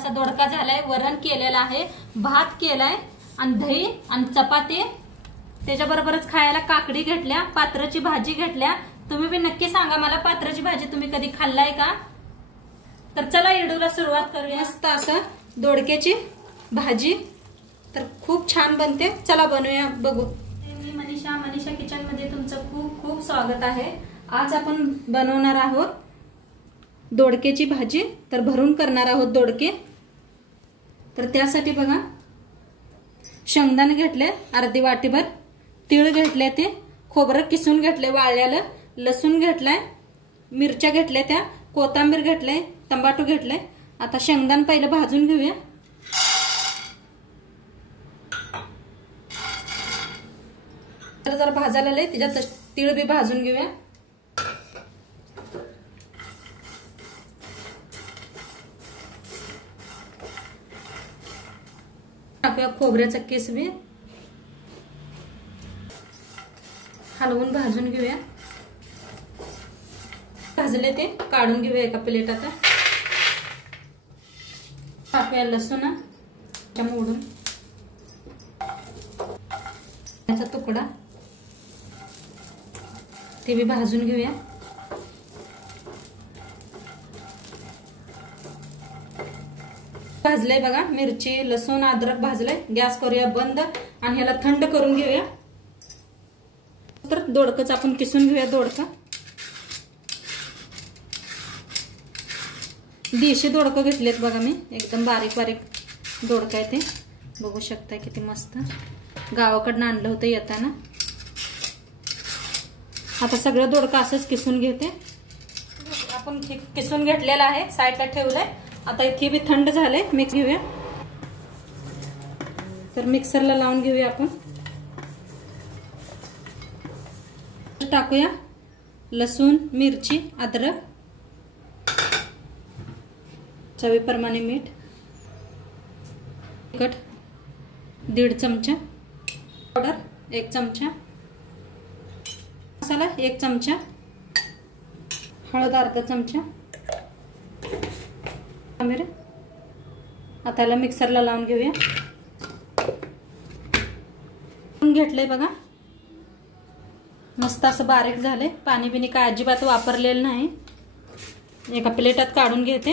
असा दोडका झालाय, वरण केलेला आहे, भात केलाय आणि दही आणि चपाती, त्याच्याबरोबरच खायला काकडी घेतल्या, पात्राची भाजी घेतल्या। तुम्ही पण नक्की सांगा मला पात्राची भाजी तुम्ही कधी खाल्लाय का? तर चला व्हिडिओला सुरुवात करूया। मस्त असं दोडक्याची भाजी तर खूप छान बनते, चला बनवूया बघू। मी मनीषा किचन मध्ये तुमचं खूप खूप स्वागत आहे। आज आपण बनवणार आहोत दोडक्याची भाजी, तर भरून करणार आहोत दोडके। तर त्यासाठी बघा शेंगदाणे घेतले अर्धी वाटीभर, तीळ घेतले, ते खोबरं किसून घेतले वाळलेलं, लसूण घेतलाय, मिरच्या घेतल्या, त्या कोथिंबीर घेतले, टमाटो घेतले। आता शेंगदाणे पहिले भाजून घेऊया। तर जर भाजायला लय त्याच्यात तीळ बी भाजून घेऊया। टाकूया खोबऱ्याचा किस बी, हलवून भाजून घेऊया। भाजले ते काढून घेऊया एका प्लेटात। टाकूया लसूण मोडून, त्याचा तुकडा ते बी भाजून घेऊया। भाजले बघा, मिरची लसूण अद्रक भाजले। गॅस करूया बंद आणि ह्याला थंड करून घेऊया। तर दोडकच आपण किसून घेऊया। दोडका देशी दोडकं घेतलेत बघा मी, एकदम बारीक बारीक दोडका आहे, ते बघू शकता किती मस्त, गावाकडनं आणलं होतं येताना। आता सगळं दोडका असंच किसून घेते। आपण किसून घेतलेला आहे, साईडला ठेवलंय। आता इथे बी थंड झालंय, मिक्स घेऊया। तर मिक्सरला लावून घेऊया आपण। टाकूया लसूण मिरची अद्रक, चवीप्रमाणे मीठ, तिखट 1.5 चमचा, पावडर 1 चमचा, मसाला 1 चमचा, हळद अर्धा चमचा। आता याला मिक्सरला लावून घेऊया। घेतलंय बघा, मस्त असं बारीक झालंय, पाणी बिनी काय अजिबात वापरलेलं नाही। एका प्लेटात काढून घेते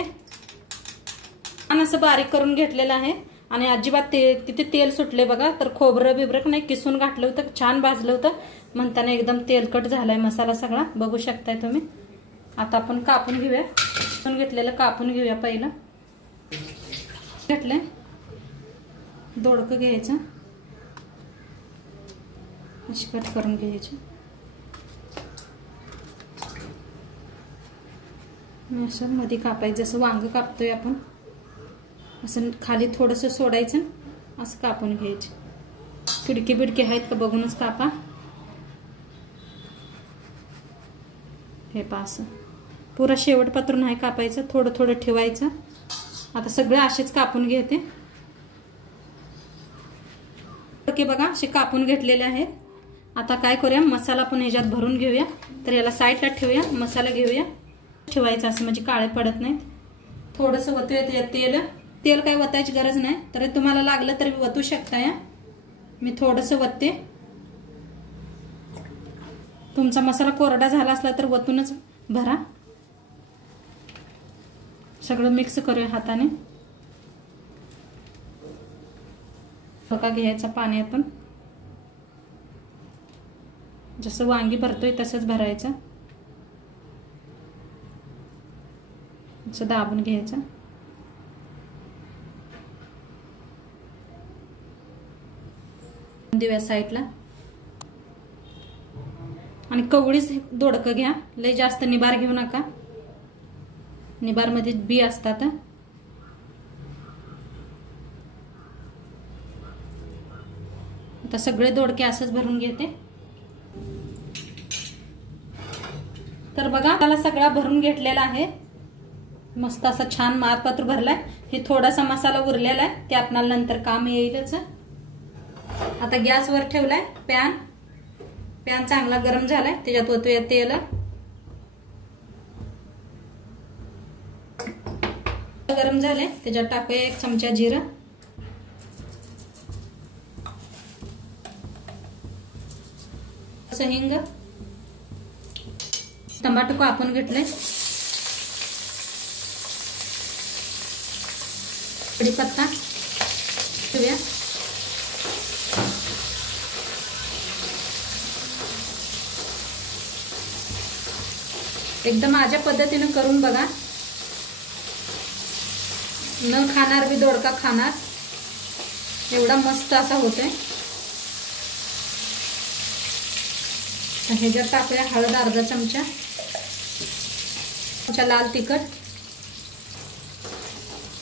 आणि असं बारीक करून घेतलेलं आहे। आणि अजिबात किती तेल सुटले बघा। तर खोबरं बिबरं नाही किसून घातलं होतं, छान भाजलं होतं, म्हणताना एकदम तेलकट झालाय मसाला सगळा, बघू शकताय तुम्ही। आता आपण कापून घेऊया, घेतलेलं कापून घेऊया। पहिलं घेतलंय दोडकं घ्यायचं, अशी कट करून घ्यायची, असं मध्ये कापायचं, जसं वांग कापतोय आपण, असं खाली थोडंसं सोडायचं, असं कापून घ्यायचे। खिडकी बिडकी आहेत का बघूनच कापा। हे पा असं पुरा शेवट पातूर नाही कापायचं, थोडं थोडं ठेवायचं। आता सगळे असेच कापून घेते। ओके बघा, असे कापून घेतलेले आहेत। आता काय करूया, मसाला पण ह्याच्यात भरून घेऊया। तर याला साईडला ठेवूया, मसाला घेऊया, ठेवायचा असं म्हणजे काळे पडत नाहीत। थोडंसं वतूया त्याच्यात तेल, तेल काय वतायची गरज नाही, तर तुम्हाला लागलं तरी वतू शकता। या मी थोडंसं वतते, तुमचा मसाला कोरडा झाला असला तर वतूनच भरा। सगळं मिक्स करूया हाताने, बघा घ्यायचं पाणी आपण, जसं वांगी भरतोय तसंच भरायचं, असं दाबून घ्यायचं। देऊया साईडला आणि कवळीच दोडकं घ्या, लय जास्त निबार घेऊ नका, निबार मध्ये बी असतात। आता सगळे दोडके असंच भरून घेते। तर बघा त्याला सगळा भरून घेतलेला आहे, मस्त असा छान मारपात्र भरलाय। हे थोडासा मसाला उरलेला आहे, ते आपल्याला नंतर काम येईलच। आता गॅसवर ठेवलाय पॅन, पॅन चांगला गरम झालाय, त्याच्यात ओतूया तेल। गरम झाले त्याच्यात टाकूया 1 चमचा जिरं, हिंग, टमाटो कापून घेतले, कढीपत्ता ठेवूया, एकदम माझ्या पद्धतीने करून बघा, न खाणार बी दोडका खाणार, एवढा मस्त असा होतोय। ह्याच्यात टाकूया हळद अर्धा चमचा, लाल तिखट,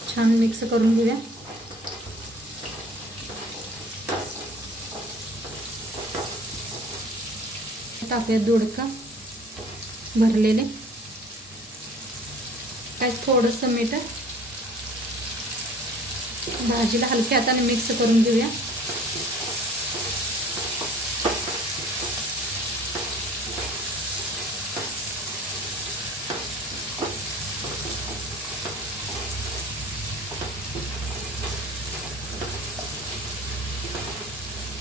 छान मिक्स करून घेऊया। टाकूया दोडका भरलेले, काय थोडस मीठ, भाजीला हलक्या हाताने मिक्स करून घेऊया।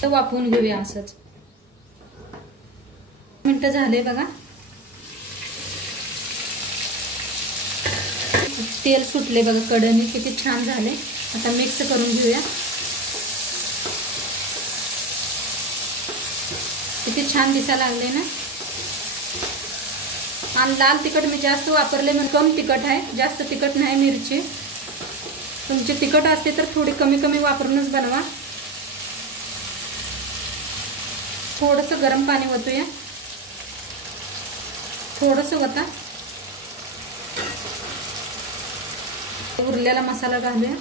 वाफवून घेऊया असंच। मिनिटं झाले बघा, तेल सुटले बघा कढईने, किती छान झाले। आता मिक्स करून घेऊया, किती छान दिसायला लागले ना। आणि लाल तिखट मी जास्त वापरले, म्हणजे कम तिखट आहे, जास्त तिखट नाही मिरची। तुमची तिखट असते तर थोडी कमी कमी वापरूनच बनवा। थोडस गरम पाणी ओतूया, थोडस ओता, उरलेला मसाला घालूया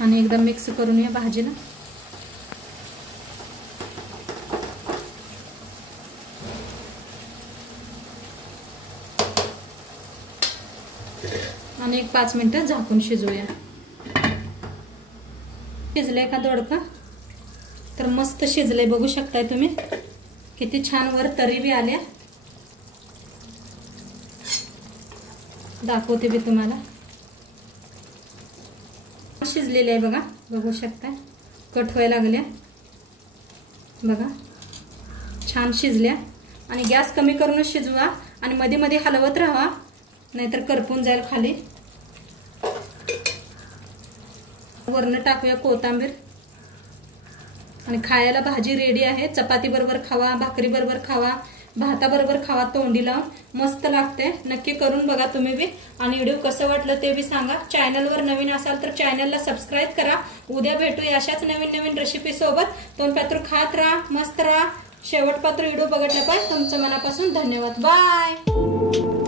आणि एकदा मिक्स करून या भाजीला। आणि 1-5 मिनिटं झाकून शिजवूया। शिजले का दोडका? तर मस्त शिजले, बघू शकताय तुम्ही, किती छान वर तरी बी आल्या। दाखवते बी तुम्हाला, शिजलेले आहे बघा, बघू शकताय, कट व्हायला लागल्या बघा, छान शिजल्या। आणि गॅस कमी करूनच शिजवा आणि मध्ये मध्ये हलवत राहा, नाहीतर करपून जाईल खाली। वरनं टाकूया कोथिंबीर आणि खायला भाजी रेडी आहे। चपाती बरोबर खावा, भाकरी बरोबर खावा, भाता बरोबर खावा, तोंडी लावून मस्त लागते। नक्की करून बघा तुम्ही बी, आणि व्हिडिओ कसं वाटलं ते बी सांगा। चॅनलवर नवीन असाल तर चॅनलला सबस्क्राईब करा। उद्या भेटूया अशाच नवीन नवीन रेसिपी सोबत। तोंड पात्र खात राहा, मस्त राहा। शेवटपात्र व्हिडिओ बघितला पाहिजे। तुमचं मनापासून धन्यवाद, बाय।